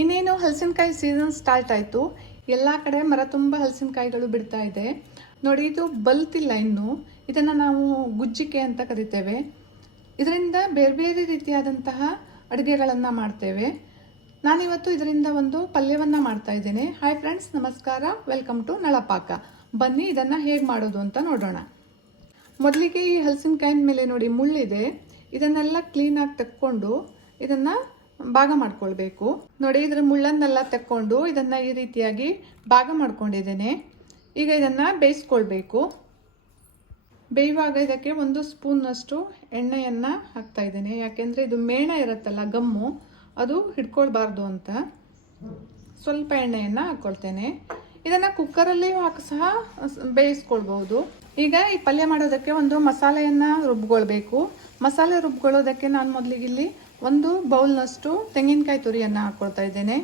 ಇನ್ನೇನು ಹಲಸಿನಕಾಯಿ season start ಆಯಿತು. ಎಲ್ಲ ಕಡೆ ಮರ ತುಂಬ ಹಲಸಿನಕಾಯಿಗಳು ಬಿಡ್ತಾ ಇದೆ ನೋಡಿ. ಇದು ಬಲ್ತಿಲ್ಲ ಇನ್ನು. ಇದನ್ನು ನಾವು ಗುಜ್ಜಿಕೆ ಅಂತ ಕರಿತೇವೆ. ಇದರಿಂದ ಬೇರೆ ಬೇರೆ ರೀತಿಯಾದಂತಹ ಅಡುಗೆಗಳನ್ನು ಮಾಡ್ತೇವೆ. ನಾನಿವತ್ತು ಇದರಿಂದ ಒಂದು ಪಲ್ಯವನ್ನು ಮಾಡ್ತಾ ಇದ್ದೇನೆ. ಹಾಯ್ ಫ್ರೆಂಡ್ಸ್, ನಮಸ್ಕಾರ, ವೆಲ್ಕಮ್ ಟು ನಳಪಾಕ. ಬನ್ನಿ ಇದನ್ನು ಹೇಗೆ ಮಾಡೋದು ಅಂತ ನೋಡೋಣ. ಮೊದಲಿಗೆ ಈ ಹಲಸಿನಕಾಯಿನ ಮೇಲೆ ನೋಡಿ ಮುಳ್ಳಿದೆ. ಇದನ್ನೆಲ್ಲ ಕ್ಲೀನಾಗಿ ತೆಕ್ಕೊಂಡು ಇದನ್ನು ಭಾಗ ಮಾಡ್ಕೊಳ್ಬೇಕು. ನೋಡಿ, ಇದರ ಮುಳ್ಳನ್ನೆಲ್ಲ ತೆಕ್ಕೊಂಡು ಇದನ್ನು ಈ ರೀತಿಯಾಗಿ ಭಾಗ ಮಾಡ್ಕೊಂಡಿದ್ದೇನೆ. ಈಗ ಇದನ್ನು ಬೇಯಿಸ್ಕೊಳ್ಬೇಕು. ಬೇಯುವಾಗ ಇದಕ್ಕೆ 1 ಸ್ಪೂನ್ನಷ್ಟು ಎಣ್ಣೆಯನ್ನು ಹಾಕ್ತಾ ಇದ್ದೇನೆ. ಯಾಕೆಂದರೆ ಇದು ಮೇಣ ಇರುತ್ತಲ್ಲ, ಗಮ್ಮು, ಅದು ಹಿಡ್ಕೊಳ್ಬಾರ್ದು ಅಂತ ಸ್ವಲ್ಪ ಎಣ್ಣೆಯನ್ನು ಹಾಕ್ಕೊಳ್ತೇನೆ. ಇದನ್ನು ಕುಕ್ಕರಲ್ಲಿ ಹಾಕಿ ಸಹ ಬೇಯಿಸ್ಕೊಳ್ಬಹುದು. ಈಗ ಈ ಪಲ್ಯ ಮಾಡೋದಕ್ಕೆ ಒಂದು ಮಸಾಲೆಯನ್ನು ರುಬ್ಕೊಳ್ಬೇಕು. ಮಸಾಲೆ ರುಬ್ಕೊಳ್ಳೋದಕ್ಕೆ ನಾನು ಮೊದಲಿಗೆ ಇಲ್ಲಿ 1 ಬೌಲ್ನಷ್ಟು ತೆಂಗಿನಕಾಯಿ ತುರಿಯನ್ನು ಹಾಕ್ಕೊಳ್ತಾ ಇದ್ದೇನೆ.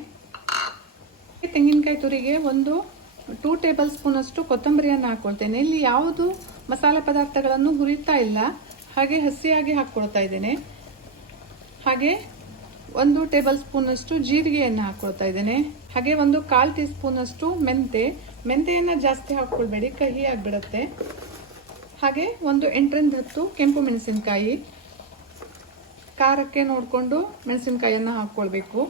ಈ ತೆಂಗಿನಕಾಯಿ ತುರಿಗೆ 2 ಟೇಬಲ್ ಸ್ಪೂನಷ್ಟು ಕೊತ್ತಂಬರಿಯನ್ನು ಹಾಕ್ಕೊಳ್ತೇನೆ. ಇಲ್ಲಿ ಯಾವುದು ಮಸಾಲೆ ಪದಾರ್ಥಗಳನ್ನು ಹುರಿತಾ ಇಲ್ಲ, ಹಾಗೆ ಹಸಿಯಾಗಿ ಹಾಕ್ಕೊಳ್ತಾ ಇದ್ದೇನೆ. ಹಾಗೆ 1 ಟೇಬಲ್ ಸ್ಪೂನಷ್ಟು ಜೀರಿಗೆಯನ್ನು ಹಾಕ್ಕೊಳ್ತಾ ಇದ್ದೇನೆ. ಹಾಗೆ 1/4 ಟೀ ಸ್ಪೂನಷ್ಟು ಮೆಂತೆಯನ್ನು ಜಾಸ್ತಿ ಹಾಕ್ಕೊಳ್ಬೇಡಿ, ಕಹಿ ಆಗಿಬಿಡುತ್ತೆ. ಹಾಗೆ 1 8ರಿಂದ 10 ಕೆಂಪು ಮೆಣಸಿನಕಾಯಿ. ಖಾರಕ್ಕೆ ನೋಡಿಕೊಂಡು ಮೆಣಸಿನಕಾಯಿಯನ್ನು ಹಾಕ್ಕೊಳ್ಬೇಕು.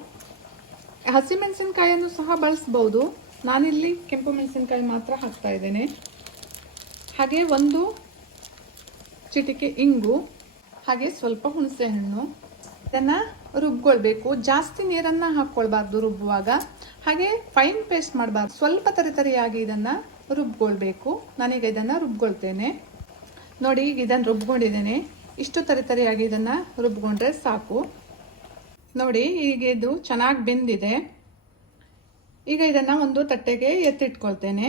ಹಸಿ ಮೆಣಸಿನಕಾಯಿಯನ್ನು ಸಹ ಬಳಸ್ಬೋದು. ನಾನಿಲ್ಲಿ ಕೆಂಪು ಮೆಣಸಿನಕಾಯಿ ಮಾತ್ರ ಹಾಕ್ತಾ ಇದ್ದೇನೆ. ಹಾಗೆ 1 ಚಿಟಿಕೆ ಇಂಗು, ಹಾಗೆ ಸ್ವಲ್ಪ ಹುಣಸೆ ಹಣ್ಣು. ಇದನ್ನು ರುಬ್ಕೊಳ್ಬೇಕು. ಜಾಸ್ತಿ ನೀರನ್ನು ಹಾಕ್ಕೊಳ್ಬಾರ್ದು ರುಬ್ಬುವಾಗ. ಹಾಗೆ ಫೈನ್ ಪೇಸ್ಟ್ ಮಾಡಬಾರ್ದು, ಸ್ವಲ್ಪ ತರಿತರಿಯಾಗಿ ಇದನ್ನು ರುಬ್ಕೊಳ್ಬೇಕು. ನಾನೀಗ ಇದನ್ನು ರುಬ್ಕೊಳ್ತೇನೆ. ನೋಡಿ, ಈಗ ಇದನ್ನು ರುಬ್ಕೊಂಡಿದ್ದೇನೆ. ಇಷ್ಟು ತರಿತರಿಯಾಗಿ ಇದನ್ನು ರುಬ್ಕೊಂಡ್ರೆ ಸಾಕು. ನೋಡಿ, ಈಗ ಇದು ಚೆನ್ನಾಗಿ ಬೆಂದಿದೆ. ಈಗ ಇದನ್ನು ಒಂದು ತಟ್ಟೆಗೆ ಎತ್ತಿಟ್ಕೊಳ್ತೇನೆ.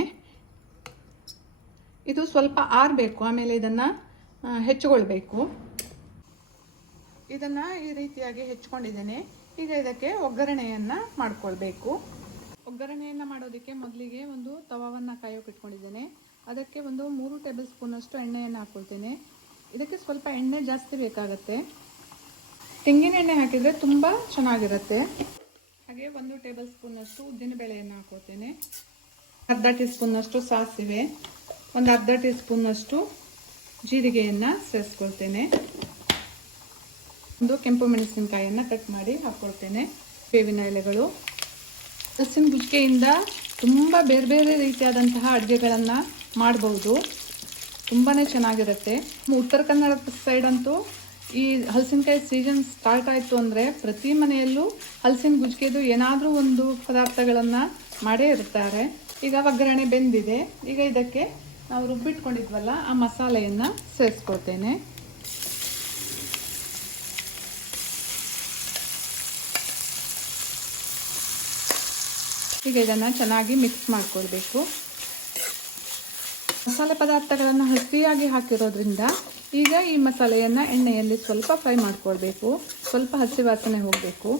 ಇದು ಸ್ವಲ್ಪ ಆರಬೇಕು, ಆಮೇಲೆ ಇದನ್ನು ಹೆಚ್ಚಿಕೊಳ್ಬೇಕು. ಇದನ್ನು ಈ ರೀತಿಯಾಗಿ ಹೆಚ್ಚಿಕೊಂಡಿದ್ದೇನೆ. ಈಗ ಇದಕ್ಕೆ ಒಗ್ಗರಣೆಯನ್ನು ಮಾಡ್ಕೊಳ್ಬೇಕು. ಒಗ್ಗರಣೆಯನ್ನು ಮಾಡೋದಕ್ಕೆ ಮೊದಲಿಗೆ ಒಂದು ತವಾವನ್ನು ಕಾಯೋಕೆ ಇಟ್ಕೊಂಡಿದ್ದೇನೆ. ಅದಕ್ಕೆ 3 ಟೇಬಲ್ ಸ್ಪೂನಷ್ಟು ಎಣ್ಣೆಯನ್ನು ಹಾಕ್ಕೊಳ್ತೇನೆ. ಇದಕ್ಕೆ ಸ್ವಲ್ಪ ಎಣ್ಣೆ ಜಾಸ್ತಿ ಬೇಕಾಗತ್ತೆ. ತೆಂಗಿನ ಎಣ್ಣೆ ಹಾಕಿದರೆ ತುಂಬ ಚೆನ್ನಾಗಿರುತ್ತೆ. ಹಾಗೆ 1 ಟೇಬಲ್ ಸ್ಪೂನಷ್ಟು ಉದ್ದಿನಬೇಳೆಯನ್ನು ಹಾಕ್ಕೊಳ್ತೇನೆ. ಅರ್ಧ ಟೀ ಸ್ಪೂನಷ್ಟು ಸಾಸಿವೆ, 1 ಅರ್ಧ ಟೀ ಸ್ಪೂನಷ್ಟು ಜೀರಿಗೆಯನ್ನು ಸೇರಿಸ್ಕೊಳ್ತೇನೆ. 1 ಕೆಂಪು ಮೆಣಸಿನಕಾಯಿಯನ್ನು ಕಟ್ ಮಾಡಿ ಹಾಕ್ಕೊಳ್ತೇನೆ. ಬೇವಿನ ಎಲೆಗಳು. ಹಲಸಿನ ಗುಜ್ಜಿಕೆಯಿಂದ ತುಂಬ ಬೇರೆ ಬೇರೆ ರೀತಿಯಾದಂತಹ ಅಡುಗೆಗಳನ್ನು ಮಾಡಬಹುದು. ತುಂಬಾ ಚೆನ್ನಾಗಿರುತ್ತೆ. ಉತ್ತರ ಕನ್ನಡ ಸೈಡ್ ಅಂತೂ ಈ ಹಲಸಿನಕಾಯಿ ಸೀಸನ್ ಸ್ಟಾರ್ಟ್ ಆಯಿತು ಅಂದರೆ ಪ್ರತಿ ಮನೆಯಲ್ಲೂ ಹಲಸಿನ ಗುಜ್ಜಿಗೆದು ಏನಾದರೂ ಒಂದು ಪದಾರ್ಥಗಳನ್ನು ಮಾಡೇ ಇರ್ತಾರೆ. ಈಗ ಒಗ್ಗರಣೆ ಬೆಂದಿದೆ. ಈಗ ಇದಕ್ಕೆ ನಾವು ರುಬ್ಬಿಟ್ಕೊಂಡಿದ್ವಲ್ಲ ಆ ಮಸಾಲೆಯನ್ನು ಸೇರಿಸ್ಕೊಳ್ತೇನೆ. ಈಗ ಇದನ್ನು ಚೆನ್ನಾಗಿ ಮಿಕ್ಸ್ ಮಾಡಿಕೊಳ್ಬೇಕು. ಮಸಾಲೆ ಪದಾರ್ಥಗಳನ್ನು ಹಸಿಯಾಗಿ ಹಾಕಿರೋದ್ರಿಂದ ಈಗ ಈ ಮಸಾಲೆಯನ್ನು ಎಣ್ಣೆಯಲ್ಲಿ ಸ್ವಲ್ಪ ಫ್ರೈ ಮಾಡ್ಕೊಳ್ಬೇಕು. ಸ್ವಲ್ಪ ಹಸಿ ವಾಸನೆ ಹೋಗಬೇಕು.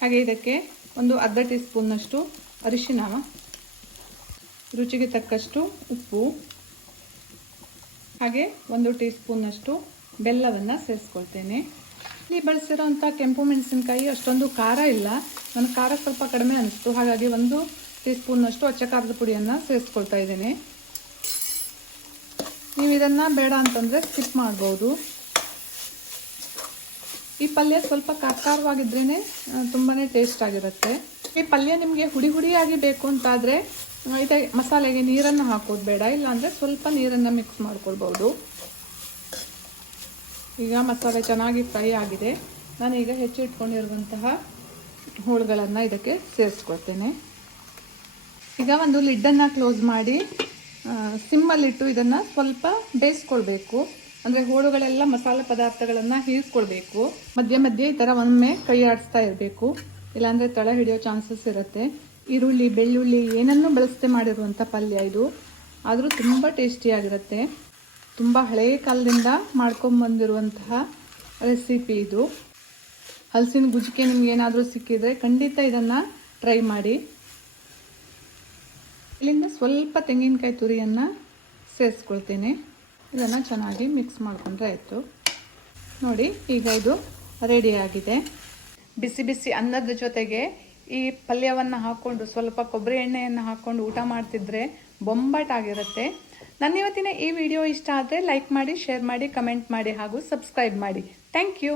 ಹಾಗೆ ಇದಕ್ಕೆ 1 ಅರ್ಧ ಟೀ ಸ್ಪೂನ್ನಷ್ಟು ಅರಿಶಿನ, ರುಚಿಗೆ ತಕ್ಕಷ್ಟು ಉಪ್ಪು, ಹಾಗೆ 1 ಟೀ ಸ್ಪೂನ್ನಷ್ಟು ಬೆಲ್ಲವನ್ನು ಸೇರಿಸ್ಕೊಳ್ತೇನೆ. ಇಲ್ಲಿ ಬಳಸಿರೋಂಥ ಕೆಂಪು ಮೆಣಸಿನಕಾಯಿ ಅಷ್ಟೊಂದು ಖಾರ ಇಲ್ಲ. ನನ್ನ ಖಾರ ಸ್ವಲ್ಪ ಕಡಿಮೆ ಅನಿಸ್ತು, ಹಾಗಾಗಿ 1 ಟೀ ಸ್ಪೂನ್ನಷ್ಟು ಅಚ್ಚ ಖಾರದ ಪುಡಿಯನ್ನು ಸೇರಿಸ್ಕೊಳ್ತಾ ಇದ್ದೇನೆ. ನೀವು ಇದನ್ನು ಬೇಡ ಅಂತಂದರೆ ಸ್ಕಿಪ್ ಮಾಡ್ಬೋದು. ಈ ಪಲ್ಯ ಸ್ವಲ್ಪ ಖಾರವಾಗಿದ್ರೇ ತುಂಬಾ ಟೇಸ್ಟ್ ಆಗಿರುತ್ತೆ. ಈ ಪಲ್ಯ ನಿಮಗೆ ಹುಡಿಯಾಗಿ ಬೇಕು ಅಂತಾದರೆ ಇದು ಮಸಾಲೆಗೆ ನೀರನ್ನು ಹಾಕೋದು ಬೇಡ, ಇಲ್ಲಾಂದರೆ ಸ್ವಲ್ಪ ನೀರನ್ನು ಮಿಕ್ಸ್ ಮಾಡ್ಕೊಳ್ಬೋದು. ಈಗ ಮಸಾಲೆ ಚೆನ್ನಾಗಿ ಫ್ರೈ ಆಗಿದೆ. ನಾನೀಗ ಹೆಚ್ಚಿಟ್ಕೊಂಡಿರುವಂತಹ ಹೋಳುಗಳನ್ನು ಇದಕ್ಕೆ ಸೇರಿಸ್ಕೊಳ್ತೇನೆ. ಈಗ ಒಂದು ಲಿಡ್ಡನ್ನು ಕ್ಲೋಸ್ ಮಾಡಿ ಸಿಮ್ಮಲ್ಲಿಟ್ಟು ಇದನ್ನು ಸ್ವಲ್ಪ ಬೇಯಿಸ್ಕೊಳ್ಬೇಕು. ಅಂದರೆ ಹೋಳುಗಳೆಲ್ಲ ಮಸಾಲೆ ಪದಾರ್ಥಗಳನ್ನು ಹೀರ್ಕೊಳ್ಬೇಕು. ಮಧ್ಯೆ ಮಧ್ಯೆ ಈ ಥರ ಒಮ್ಮೆ ಕೈ ಆಡಿಸ್ತಾ ಇರಬೇಕು, ಇಲ್ಲಾಂದರೆ ತಳ ಹಿಡಿಯೋ ಚಾನ್ಸಸ್ ಇರುತ್ತೆ. ಈರುಳ್ಳಿ, ಬೆಳ್ಳುಳ್ಳಿ ಏನನ್ನೂ ಬಳಸದೆ ಮಾಡಿರುವಂಥ ಪಲ್ಯ ಇದು. ಆದರೂ ತುಂಬ ಟೇಸ್ಟಿಯಾಗಿರುತ್ತೆ. ತುಂಬ ಹಳೆಯ ಕಾಲದಿಂದ ಮಾಡ್ಕೊಂಬಂದಿರುವಂತಹ ರೆಸಿಪಿ ಇದು. ಹಲಸಿನ ಗುಜ್ಜಿಗೆ ನಿಮ್ಗೆ ಏನಾದರೂ ಸಿಕ್ಕಿದರೆ ಖಂಡಿತ ಇದನ್ನು ಟ್ರೈ ಮಾಡಿ. ಇಲ್ಲಿಂದ ಸ್ವಲ್ಪ ತೆಂಗಿನಕಾಯಿ ತುರಿಯನ್ನು ಸೇರಿಸ್ಕೊಳ್ತೇನೆ. ಇದನ್ನು ಚೆನ್ನಾಗಿ ಮಿಕ್ಸ್ ಮಾಡಿಕೊಂಡ್ರೆ ಆಯಿತು. ನೋಡಿ, ಈಗ ಇದು ರೆಡಿಯಾಗಿದೆ. ಬಿಸಿ ಬಿಸಿ ಅನ್ನದ ಜೊತೆಗೆ ಈ ಪಲ್ಯವನ್ನು ಹಾಕ್ಕೊಂಡು ಸ್ವಲ್ಪ ಕೊಬ್ಬರಿ ಎಣ್ಣೆಯನ್ನು ಹಾಕ್ಕೊಂಡು ಊಟ ಮಾಡ್ತಿದ್ರೆ ಬೊಂಬಾಟಾಗಿರುತ್ತೆ. ನನ್ನ ಇವತ್ತಿನ ಈ ವಿಡಿಯೋ ಇಷ್ಟ ಆದರೆ ಲೈಕ್ ಮಾಡಿ, ಶೇರ್ ಮಾಡಿ, ಕಮೆಂಟ್ ಮಾಡಿ ಹಾಗೂ ಸಬ್ಸ್ಕ್ರೈಬ್ ಮಾಡಿ. Thank you.